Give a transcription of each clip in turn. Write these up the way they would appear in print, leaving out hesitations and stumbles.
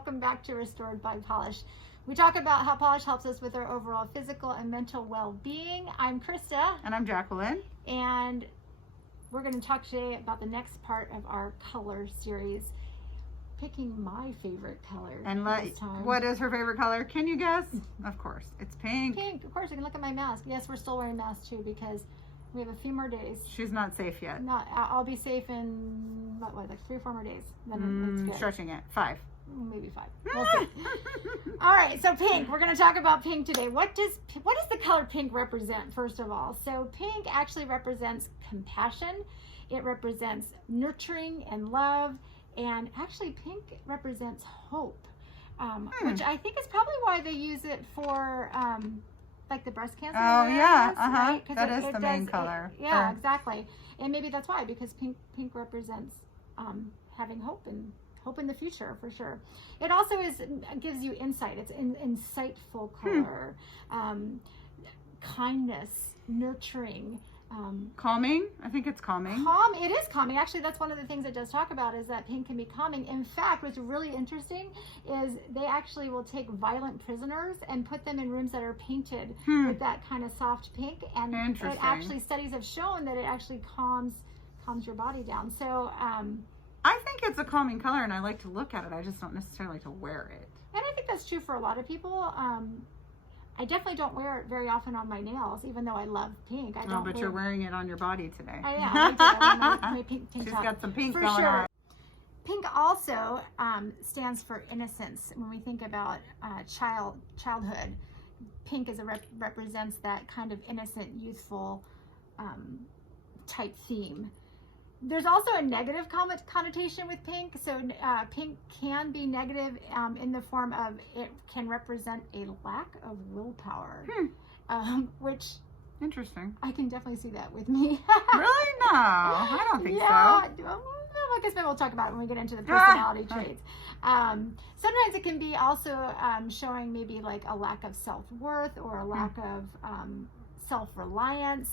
welcome back to Restored by Polish. We talk about how polish helps us with our overall physical and mental well-being. I'm Krista. And I'm Jacqueline. And we're going to talk today about the next part of our color series, picking my favorite color. And what is her favorite color? Can you guess? Of course, it's pink. Pink, of course. You can look at my mask. Yes, we're still wearing masks too because we have a few more days. She's not safe yet. I'll be safe in like 3 or 4 more days. Then it's good. Stretching it. 5. Maybe 5. We'll see. All right, so pink. We're going to talk about pink today. What does the color pink represent, first of all? So pink actually represents compassion. It represents nurturing and love. And actually pink represents hope, which I think is probably why they use it for like the breast cancer awareness, yeah, right? That is the main color. Yeah, exactly. And maybe that's why, because pink represents having hope and hope in the future, for sure. It also gives you insight. It's an insightful color. Kindness, nurturing, calming. I think it's calming. It is calming. Actually, that's one of the things it does talk about, is that pink can be calming. In fact, what's really interesting is they actually will take violent prisoners and put them in rooms that are painted with that kind of soft pink. And it actually, studies have shown that it actually calms your body down. So I think it's a calming color, and I like to look at it. I just don't necessarily like to wear it. And I think that's true for a lot of people. I definitely don't wear it very often on my nails, even though I love pink. But you're wearing it on your body today. My pink She's top. got some pink for going sure. on. Pink also stands for innocence. When we think about childhood, pink represents that kind of innocent, youthful type theme. There's also a negative connotation with pink. So pink can be negative in the form of it can represent a lack of willpower, which interesting. I can definitely see that with me. Really? No, I don't think so. I guess maybe we'll talk about it when we get into the personality traits. Sometimes it can be also showing maybe like a lack of self-worth or a lack of self-reliance.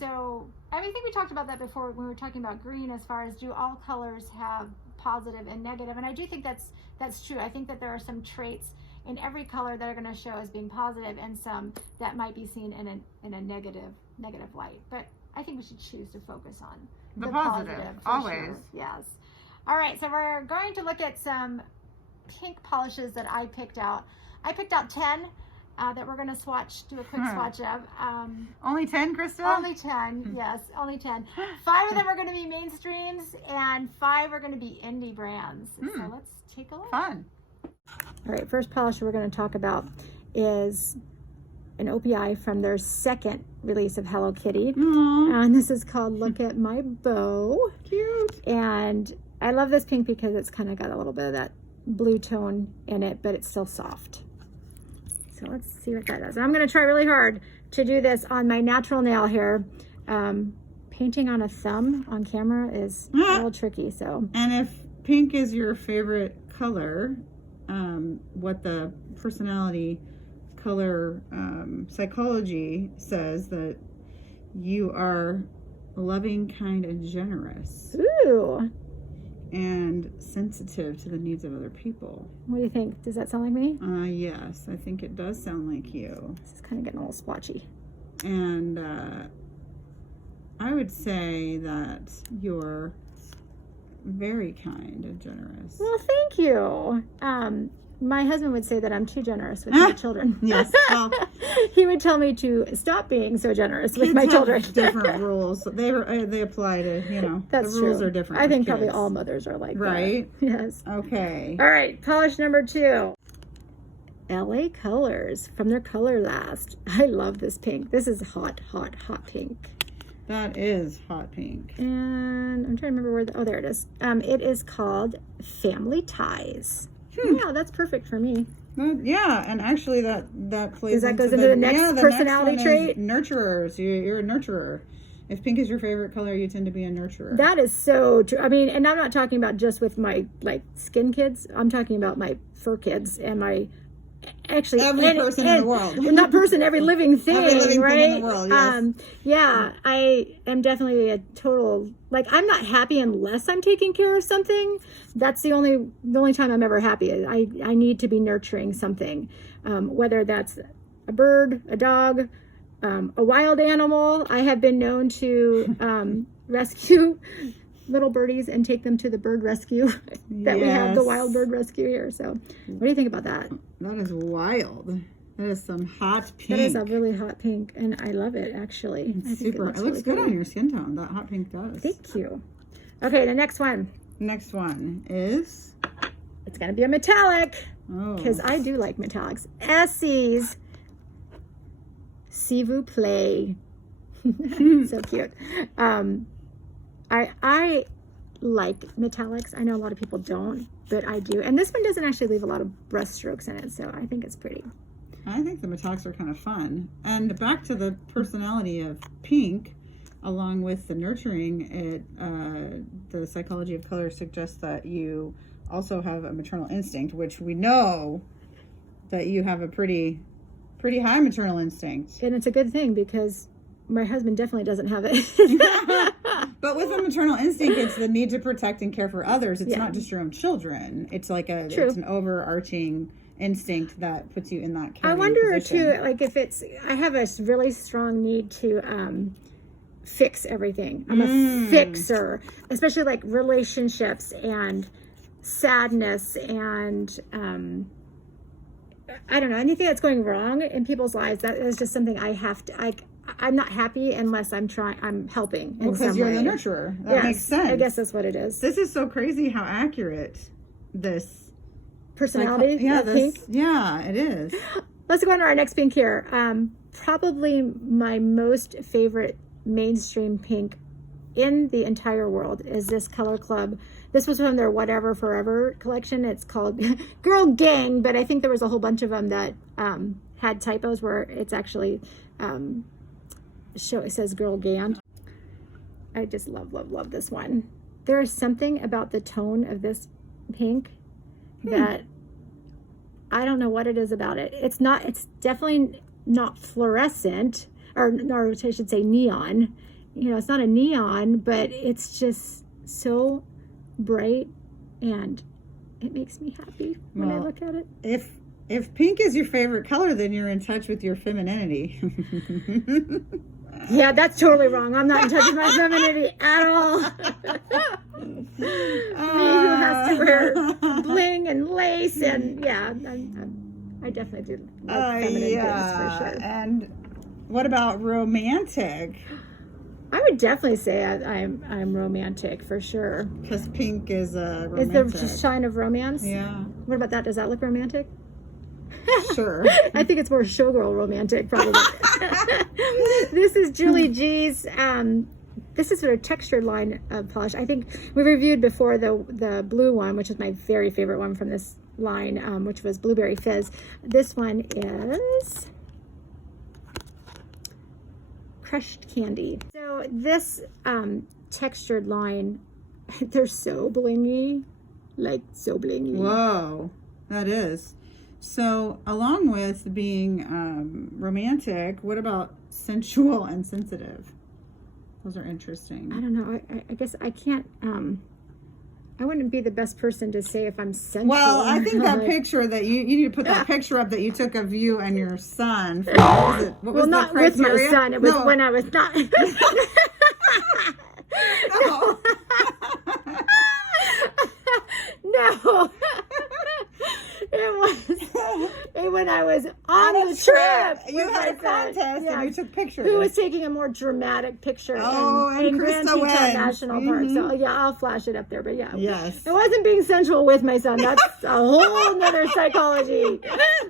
So I think we talked about that before when we were talking about green, as far as do all colors have positive and negative, and I do think that's true. I think that there are some traits in every color that are going to show as being positive, and some that might be seen in a negative light. But I think we should choose to focus on the positive always. Sure. Yes. All right, so we're going to look at some pink polishes that I picked out. I picked out 10. That we're going to do a quick swatch of. Only 10, Krista? Only 10, yes, only 10. 5 of them are going to be mainstreams, and 5 are going to be indie brands. So let's take a look. Fun. All right, first polish we're going to talk about is an OPI from their second release of Hello Kitty. And this is called Look at My Bow. Cute. And I love this pink because it's kind of got a little bit of that blue tone in it, but it's still soft. So let's see what that does. I'm going to try really hard to do this on my natural nail here. Painting on a thumb on camera is a little tricky. So. And if pink is your favorite color, what the personality color psychology says that you are loving, kind, and generous. Ooh. And sensitive to the needs of other people. What do you think? Does that sound like me? Yes, I think it does sound like you. This is kind of getting a little splotchy. And I would say that you're very kind and generous. Well, thank you. My husband would say that I'm too generous with my children. Yes. Well, he would tell me to stop being so generous with my children. Different rules. They apply to, That's the rules true. are different. I think probably all mothers are like right? that. Yes. Okay. All right, polish number 2. LA Colors from their Color Last. I love this pink. This is hot, hot, hot pink. That is hot pink. And I'm trying to remember where there it is. It is called Family Ties. Yeah, that's perfect for me. Yeah, and actually that plays goes into the next personality trait. Nurturers. You're a nurturer. If pink is your favorite color, you tend to be a nurturer. That is so true. I mean, and I'm not talking about just with my skin kids. I'm talking about my fur kids and actually every person in the world. Not person, every living thing, every living right? thing in the world, yes. Yeah, I am definitely a total, like, I'm not happy unless I'm taking care of something. That's the only time I'm ever happy. I need to be nurturing something, whether that's a bird, a dog, a wild animal. I have been known to rescue little birdies and take them to the bird rescue that we have, the wild bird rescue here. So what do you think about that? That is wild. That is some hot pink. That is a really hot pink, and I love it, actually. I think Super. It looks good on your skin tone. That hot pink does. Thank you. Okay, the next one. Next one is... It's going to be a metallic, because Oh. I do like metallics. Essie's S'il vous plaît. So cute. I like metallics. I know a lot of people don't, but I do. And this one doesn't actually leave a lot of brush strokes in it, so I think it's pretty. I think the metallics are kind of fun. And back to the personality of pink, along with the nurturing, the psychology of color suggests that you also have a maternal instinct, which we know that you have a pretty high maternal instinct. And it's a good thing, because my husband definitely doesn't have it. But with a maternal instinct, it's the need to protect and care for others. It's not just your own children. It's like it's an overarching instinct that puts you in that caring I wonder position. too, like, if it's, I have a really strong need to fix everything. I'm a fixer, especially like relationships and sadness and I don't know, anything that's going wrong in people's lives. That is just something I have to. I'm not happy unless I'm helping in some way. Because you're the nurturer. That makes sense. I guess that's what it is. This is so crazy how accurate this Personality, pink. Yeah, it is. Let's go on to our next pink here. Probably my most favorite mainstream pink in the entire world is this Color Club. This was from their Whatever Forever collection. It's called Girl Gang, but I think there was a whole bunch of them that had typos where it's actually it says Girl Gang. I just love this one. There is something about the tone of this pink that I don't know what it is about it. It's definitely not fluorescent, or I should say neon. You know, it's not a neon, but it's just so bright, and it makes me happy when I look at it. If pink is your favorite color, then you're in touch with your femininity. Yeah, that's totally wrong. I'm not in touch with my femininity at all. Me, who has to wear bling and lace, and yeah, I definitely do like feminine things for sure. And what about romantic? I would definitely say I'm romantic for sure. Because pink is romantic. Is the shine of romance? Yeah. What about that? Does that look romantic? Sure. I think it's more showgirl romantic, probably. This is Julie G's. This is sort of textured line of polish. I think we reviewed before the blue one, which is my very favorite one from this line, which was Blueberry Fizz. This one is Crushed Candy. So this textured line, they're so blingy, like so blingy. Whoa, that is. So along with being romantic, what about sensual and sensitive? Those are interesting. I don't know. I guess I can't. I wouldn't be the best person to say if I'm sensual. Well, I think that picture that you need to put that picture up that you took of you and your son. What was not the with my criteria? son. It was when I was not. No. No. It was when I was on the trip. You with had a my son. contest Yeah. and you took pictures. Who was taking a more dramatic picture Oh, in and Grand Crystal Teton Ed. National Park. So yeah, I'll flash it up there. But yeah, Yes. it wasn't being sensual with my son. That's a whole nother psychology.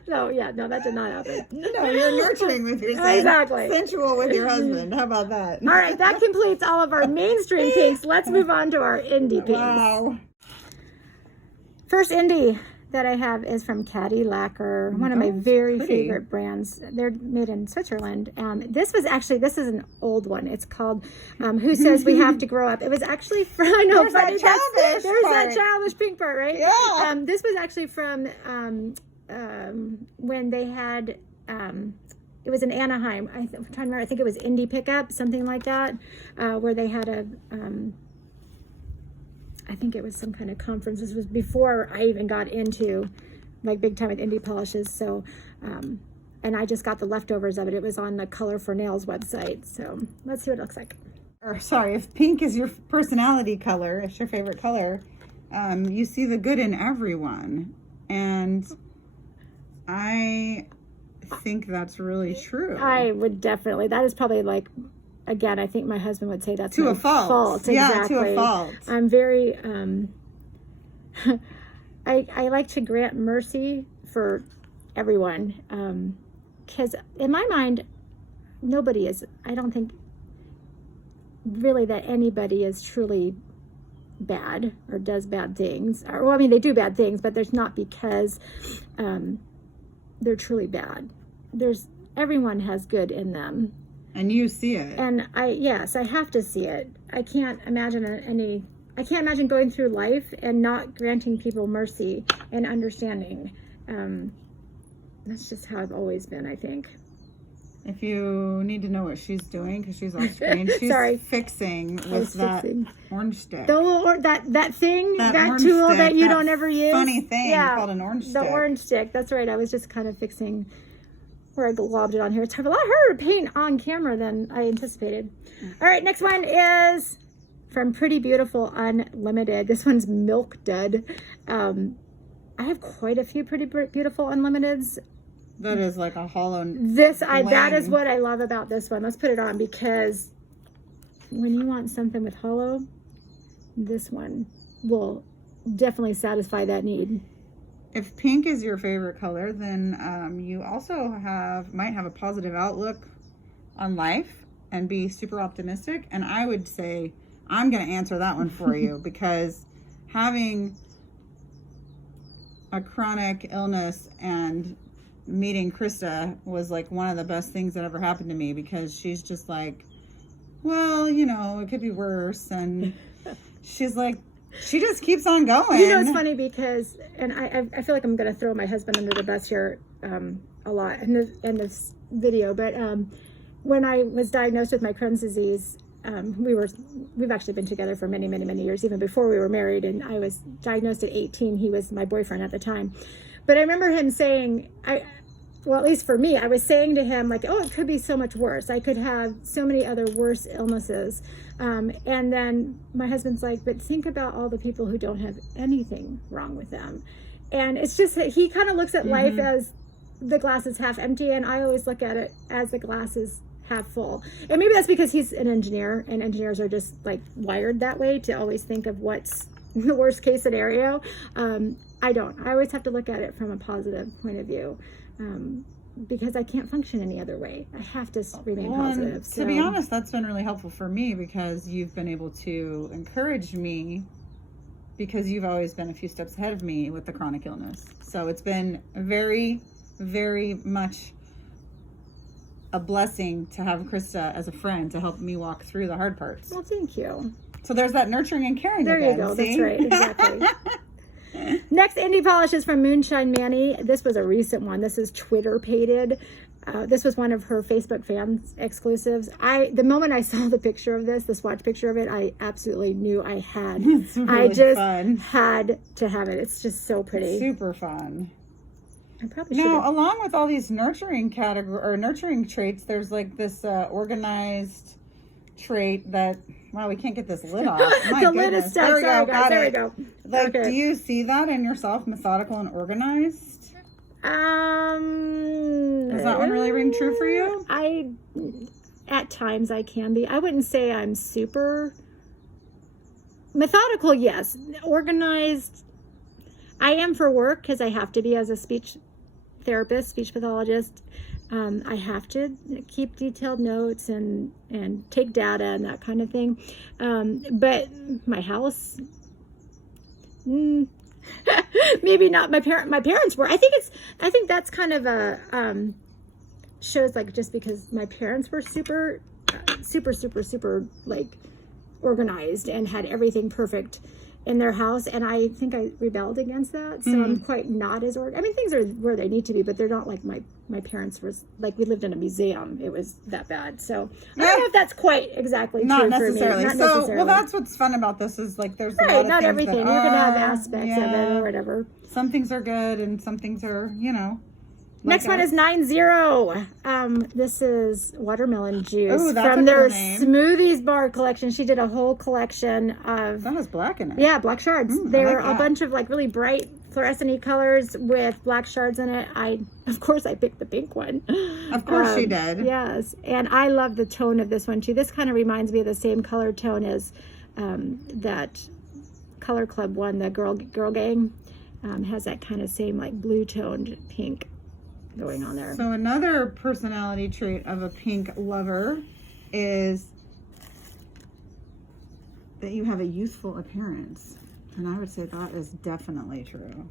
So yeah, no, that did not happen. No, you're nurturing with your son. Exactly. Sensual with your husband. How about that? All right, that completes all of our mainstream pinks. Let's move on to our indie pinks. Wow. First indie that I have is from Cadillacquer, one of my very favorite brands. They're made in Switzerland, and this is an old one. It's called Who Says We Have to Grow Up. It was actually from, I know, There's that childish there's part. that childish pink part, right? Yeah. This was actually from when they had, it was in Anaheim. I'm trying to remember. I think it was Indie Pickup, something like that, where they had I think it was some kind of conference. This was before I even got into like big time with indie polishes. So, and I just got the leftovers of it. It was on the Color for Nails website. So let's see what it looks like. Or sorry, if pink is your personality color, it's your favorite color, you see the good in everyone. And I think that's really true. I would definitely, that is probably like, again, I think my husband would say that's to a fault. Yeah, exactly. to a fault. I'm very, I like to grant mercy for everyone. Because in my mind, nobody is, I don't think really that anybody is truly bad or does bad things. Or, well, I mean, they do bad things, but there's not because they're truly bad. Everyone has good in them. And you see it. And I have to see it. I can't imagine going through life and not granting people mercy and understanding. That's just how I've always been, I think. If you need to know what she's doing, because she's off screen, she's fixing with that orange stick. That thing, that tool stick, that you don't ever use. Funny thing called an orange stick. The orange stick, that's right. I was just kind of fixing where I lobbed it on here. It's a lot harder to paint on camera than I anticipated. All right, next one is from Pretty Beautiful Unlimited. This one's Milk Dud. I have quite a few Pretty Beautiful Unlimiteds. That is like a hollow. That is what I love about this one. Let's put it on, because when you want something with hollow, this one will definitely satisfy that need. If pink is your favorite color, then you also might have a positive outlook on life and be super optimistic. And I would say I'm going to answer that one for you, because having a chronic illness and meeting Krista was like one of the best things that ever happened to me, because she's just like, well, it could be worse. And she's like, she just keeps on going. It's funny because, and I feel like I'm going to throw my husband under the bus here a lot in this video, but when I was diagnosed with my Crohn's disease, we've actually been together for many, many, many years, even before we were married, and I was diagnosed at 18. He was my boyfriend at the time. But I remember him saying, well, at least for me, I was saying to him, like, oh, it could be so much worse. I could have so many other worse illnesses. And then my husband's like, but think about all the people who don't have anything wrong with them. And it's just, he kind of looks at life as the glass is half empty, and I always look at it as the glass is half full. And maybe that's because he's an engineer, and engineers are just like wired that way to always think of what's the worst case scenario. I don't. I always have to look at it from a positive point of view. Because I can't function any other way. I have to remain positive. To be honest, that's been really helpful for me, because you've been able to encourage me, because you've always been a few steps ahead of me with the chronic illness. So it's been very, very much a blessing to have Krista as a friend to help me walk through the hard parts. Well, thank you. So there's that nurturing and caring there again. You go. See? That's right. Exactly. Next indie polish is from Moonshine Manny. This was a recent one. This is Twitter painted. This was one of her Facebook fans exclusives. The moment I saw the picture of this swatch picture of it, I absolutely knew I had. It's really I just fun. had to have it. It's just so pretty. It's super fun. I probably should. Now, along with all these nurturing traits, there's like this organized trait that, wow, we can't get this lid off. My the goodness. lid is stuck. There we go. Got There it. we go. Like, okay. Do you see that in yourself, methodical and organized? Does that one really ring true for you? At times I can be. I wouldn't say I'm super methodical. Yes, organized. I am for work, because I have to be as a speech therapist, speech pathologist. I have to keep detailed notes and take data and that kind of thing. But my house, maybe not. My parents were. I think that's kind of a shows, like, just because my parents were super like organized and had everything perfect. in their house, and I think I rebelled against that. So I'm quite not as organized. I mean, things are where they need to be, but they're not like my parents was. Like, we lived in a museum. It was that bad. So I don't know if that's quite exactly not true necessarily. for me. Not So, necessarily. well, that's what's fun about this is like there's a lot right. of Not things everything. that You're gonna have are- aspects of it or whatever. Some things are good and some things are, you know. Next one is 90. This is watermelon juice Ooh, that's from a their cool name. Smoothies bar collection. She did a whole collection of That has black in it. yeah, black shards. I They like were a that. bunch of like really bright fluorescent colors with black shards in it. Of course I picked the pink one. Of course she did. Yes, and I love the tone of this one too. This kind of reminds me of the same color tone as that Color Club one, the girl gang. Has that kind of same like blue toned pink going on there. So another personality trait of a pink lover is that you have a youthful appearance. And I would say that is definitely true.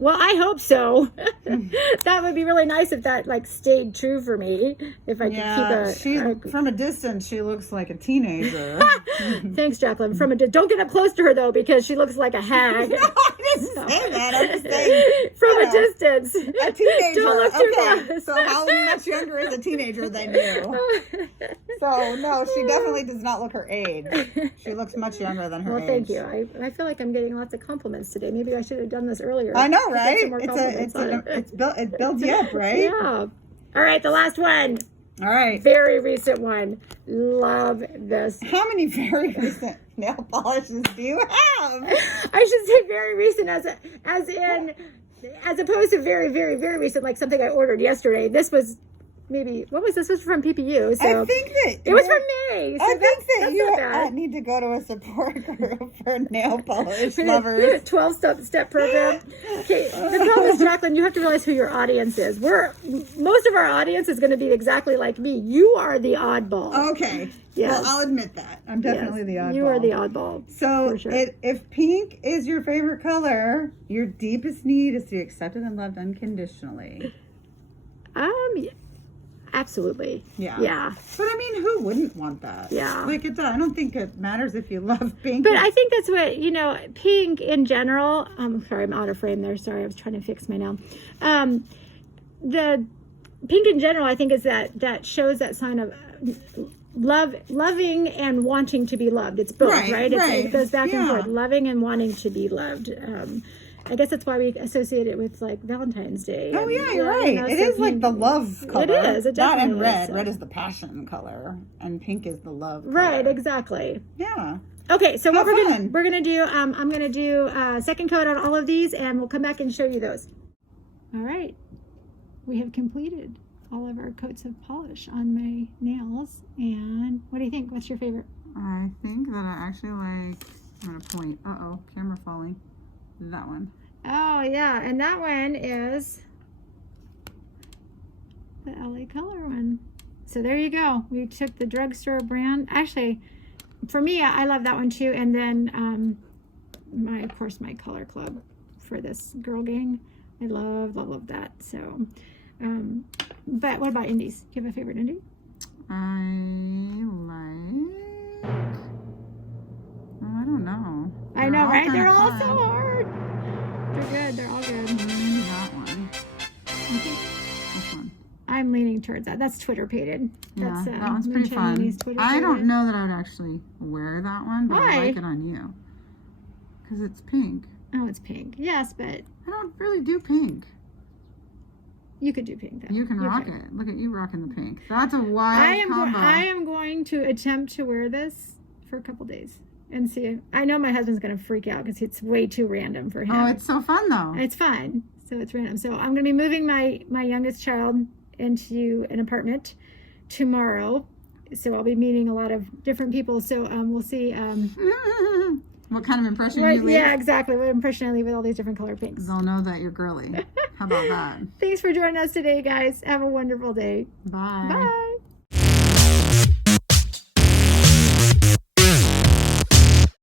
Well, I hope so. That would be really nice if that like stayed true for me. If I could keep from a distance, she looks like a teenager. Thanks, Jacqueline. Don't get up close to her though, because she looks like a hag. No, I didn't say that. I'm just saying From a distance. a teenager. Don't look too Okay, close. so how much younger is a teenager than you? So no, she definitely does not look her age. She looks much younger than her age. Well, thank you. I feel like I'm getting lots of compliments today. Maybe I should have done this earlier. I know, to get right? some more compliments on it. It builds you up, right? Yeah. All right, the last one. All right. Very recent one. Love this. How many very recent nail polishes do you have? I should say very recent as opposed to very, very, very recent, like something I ordered yesterday. This was maybe, what was this? This was from PPU. So I think that it was from May. So I think that that's you not bad. need to go to a support group for nail polish lovers. 12-step program. Okay, the problem is, Jacqueline, you have to realize who your audience is. Most of our audience is going to be exactly like me. You are the oddball. Okay. Yes. Well, I'll admit that. I'm definitely the oddball. You are the oddball. So, for sure. if pink is your favorite color, your deepest need is to be accepted and loved unconditionally. Absolutely. Yeah. Yeah. But I mean, who wouldn't want that? Yeah. Like, I don't think it matters if you love pink. But I think that's what, pink in general, sorry, I'm out of frame there. Sorry, I was trying to fix my nail. The pink in general, I think, is that shows that sign of loving and wanting to be loved. It's both, right? It goes back and forth, loving and wanting to be loved. I guess that's why we associate it with like Valentine's Day. Oh, yeah, you're right. It is like the love color. It is. It Not in definitely red. is. Red is the passion color, and pink is the love color. Right, exactly. Yeah. Okay, so what fun. we're gonna do, I'm gonna do a second coat on all of these, and we'll come back and show you those. All right, we have completed all of our coats of polish on my nails, and what do you think? What's your favorite? I think that I actually like, I'm going to point. Uh-oh, camera falling. That one. Oh yeah, and that one is the LA Color one. So there you go. We took the drugstore brand. Actually, for me, I love that one too. And then of course, my Color Club for this girl gang. I love that. So, but what about indies? Do you have a favorite indie? I don't know. I know, right? They're all fun. so hard. They're good. They're all good. Maybe that one. This one. I'm leaning towards that. That's Twitter pated. Yeah, That's, that one's pretty fun. Twitter I don't pated. know that I would actually wear that one, but Why? I like it on you. Because it's pink. Oh, it's pink. Yes, but I don't really do pink. you could do pink though. You can rock can. it. Look at you rocking the pink. That's a wild combo. I am going to attempt to wear this for a couple days and see. I know my husband's going to freak out because it's way too random for him. Oh, it's so fun though. It's fun. So it's random. So I'm going to be moving my youngest child into an apartment tomorrow. So I'll be meeting a lot of different people. So we'll see. What kind of impression you leave? Yeah, exactly. What impression I leave with all these different color pinks. They'll know that you're girly. How about that? Thanks for joining us today, guys. Have a wonderful day. Bye. Bye.